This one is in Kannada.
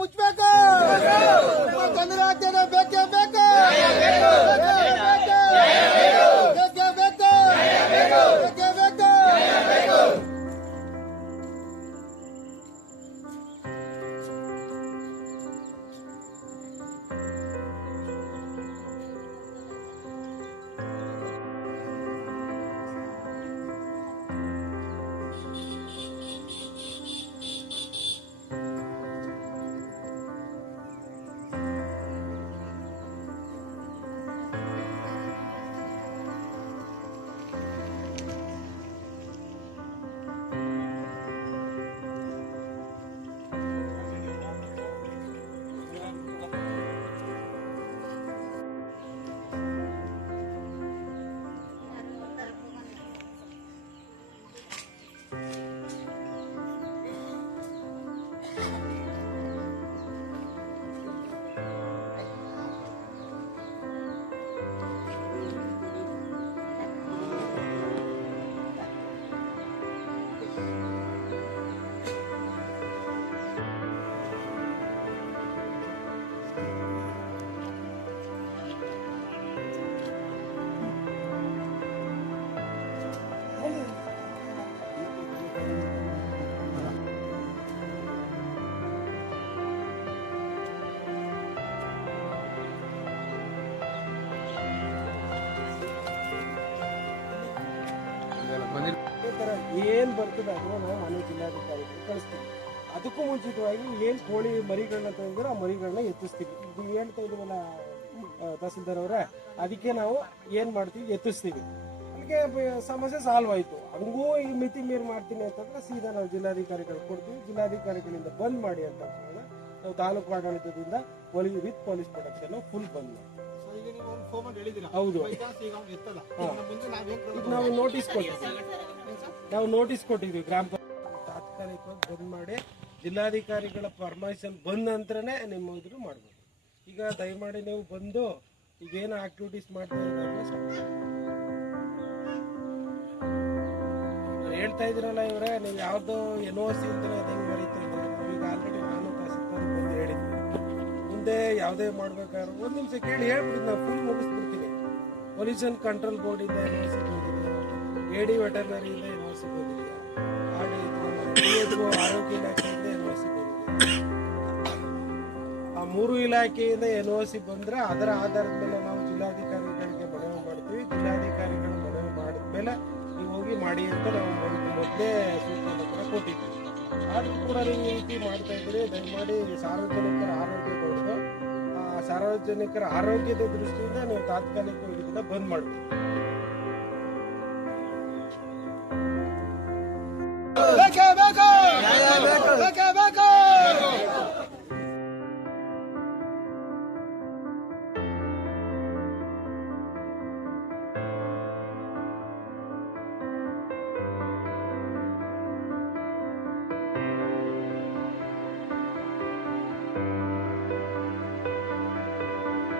ಮುಚ್ಚಬೇಕು. ತೊಂದರೆ ಆಗ್ತದೆ. ಬೇಕೇ ಬೇಕು. ಏನ್ ಬರ್ತದೆ ಅದನ್ನ ನಾವು ಮನೆ ಜಿಲ್ಲಾಧಿಕಾರಿಗಳಿಗೆ ಕಳಿಸ್ತೀವಿ. ಅದಕ್ಕೂ ಮುಂಚಿತವಾಗಿ ಏನ್ ಕೋಳಿ ಮರಿಗಳನ್ನ ತಂದ್ರೆ ಆ ಮರಿಗಳನ್ನ ಎತ್ತಿಸ್ತೀವಿ. ಇದು ಹೇಳ್ತಾ ಇದೀವಲ್ಲ ತಹಸೀಲ್ದಾರ್ ಅವರೇ, ಅದಕ್ಕೆ ನಾವು ಏನ್ ಮಾಡ್ತೀವಿ, ಎತ್ತಿಸ್ತೀವಿ. ಅಲ್ಲಿಗೆ ಸಮಸ್ಯೆ ಸಾಲ್ವ್ ಆಯ್ತು. ಹಂಗೂ ಈಗ ಮಿತಿ ಮೀರಿ ಮಾಡ್ತೀನಿ ಅಂತಂದ್ರೆ ಸೀದಾ ನಾವು ಜಿಲ್ಲಾಧಿಕಾರಿಗಳು ಕೊಡ್ತೀವಿ. ಜಿಲ್ಲಾಧಿಕಾರಿಗಳಿಂದ ಬಂದ್ ಮಾಡಿ ಅಂತ ನಾವು ತಾಲೂಕು ಆಡಳಿತದಿಂದ ವಿತ್ ಪೊಲೀಸ್ ಪ್ರೊಟೆಕ್ಷನ್ ಫುಲ್ ಬಂದ್ ಮಾಡಿ. ಹೌದು, ಈಗ ನಾವು ನೋಟಿಸ್ ಕೊಟ್ಟಿದ್ವಿ ಗ್ರಾಮ ಪಂಚಾಯತ್ ತಾತ್ಕಾಲಿಕವಾಗಿ ಬಂದ್ ಮಾಡಿ. ಜಿಲ್ಲಾಧಿಕಾರಿಗಳ ಪರ್ಮಿಷನ್ ಬಂದ ನಂತರನೇ ನಿಮ್ಮ ಇದ್ರು ಮಾಡ್ಬೋದು. ಈಗ ದಯಮಾಡಿ ನೀವು ಬಂದು ಈಗೇನು ಆಕ್ಟಿವಿಟೀಸ್ ಮಾಡ್ತಾ ಇದ್ದಾರೆ ಹೇಳ್ತಾ ಇದ್ರಲ್ಲ ಇವರೇ, ನೀವು ಯಾವ್ದೋ NOC ಅಂತಾನೆ ಅದು ಹೆಂಗ್ ಮರೀತಾ ಇದ್ದಾರೆ. ಈಗ ಆಲ್ರೆಡಿ ನಾನು ತಹಸೀಲ್ದಾರ್ ಬಂದು ಹೇಳಿದ್ವಿ, ಮುಂದೆ ಯಾವುದೇ ಮಾಡ್ಬೇಕಾದ್ರೆ ಒಂದ್ ನಿಮಿಷ ಕೇಳಿ ಹೇಳ್ಬಿಟ್ಟು ನಾವು ಫುಲ್ ಮುಗಿಸ್ಬಿಡ್ತೀನಿ. ಪೊಲ್ಯೂಷನ್ ಕಂಟ್ರೋಲ್ ಬೋರ್ಡ್ ಇಂದ NOC ಬಂದಿದೆ, AD ವೆಟರ್ನರಿಯಿಂದ NOC ಬಂದಿದೆ, ಆರೋಗ್ಯ ಇಲಾಖೆಯಿಂದ NOC ಬಂದಿದೆ. ಆ 3 ಇಲಾಖೆಯಿಂದ NOC ಬಂದ್ರೆ ಅದರ ಆಧಾರದ ಮೇಲೆ ನಾವು ಜಿಲ್ಲಾಧಿಕಾರಿಗಳಿಗೆ ಮನವಿ ಮಾಡ್ತೀವಿ. ಜಿಲ್ಲಾಧಿಕಾರಿಗಳು ಮನವಿ ಮಾಡಿದ್ಮೇಲೆ ನೀವು ಹೋಗಿ ಮಾಡಿ ಅಂತ ನಾವು ಮೊದಲೇ ಸೂಚನೆ ಕೂಡ ಕೊಟ್ಟಿದ್ವಿ. ಆದ್ರೂ ಕೂಡ ನೀವು ಈ ರೀತಿ ಮಾಡ್ತಾ ಇದ್ದೀರಿ. ದಯಮಾಡಿ ಸಾರ್ವಜನಿಕರ ಆರೋಗ್ಯ ದೊಡ್ಡದು. ಸಾರ್ವಜನಿಕರ ಆರೋಗ್ಯದ ದೃಷ್ಟಿಯಿಂದ ನೀವು ತಾತ್ಕಾಲಿಕ ಇದನ್ನ ಬಂದ್ ಮಾಡಬೇಕು.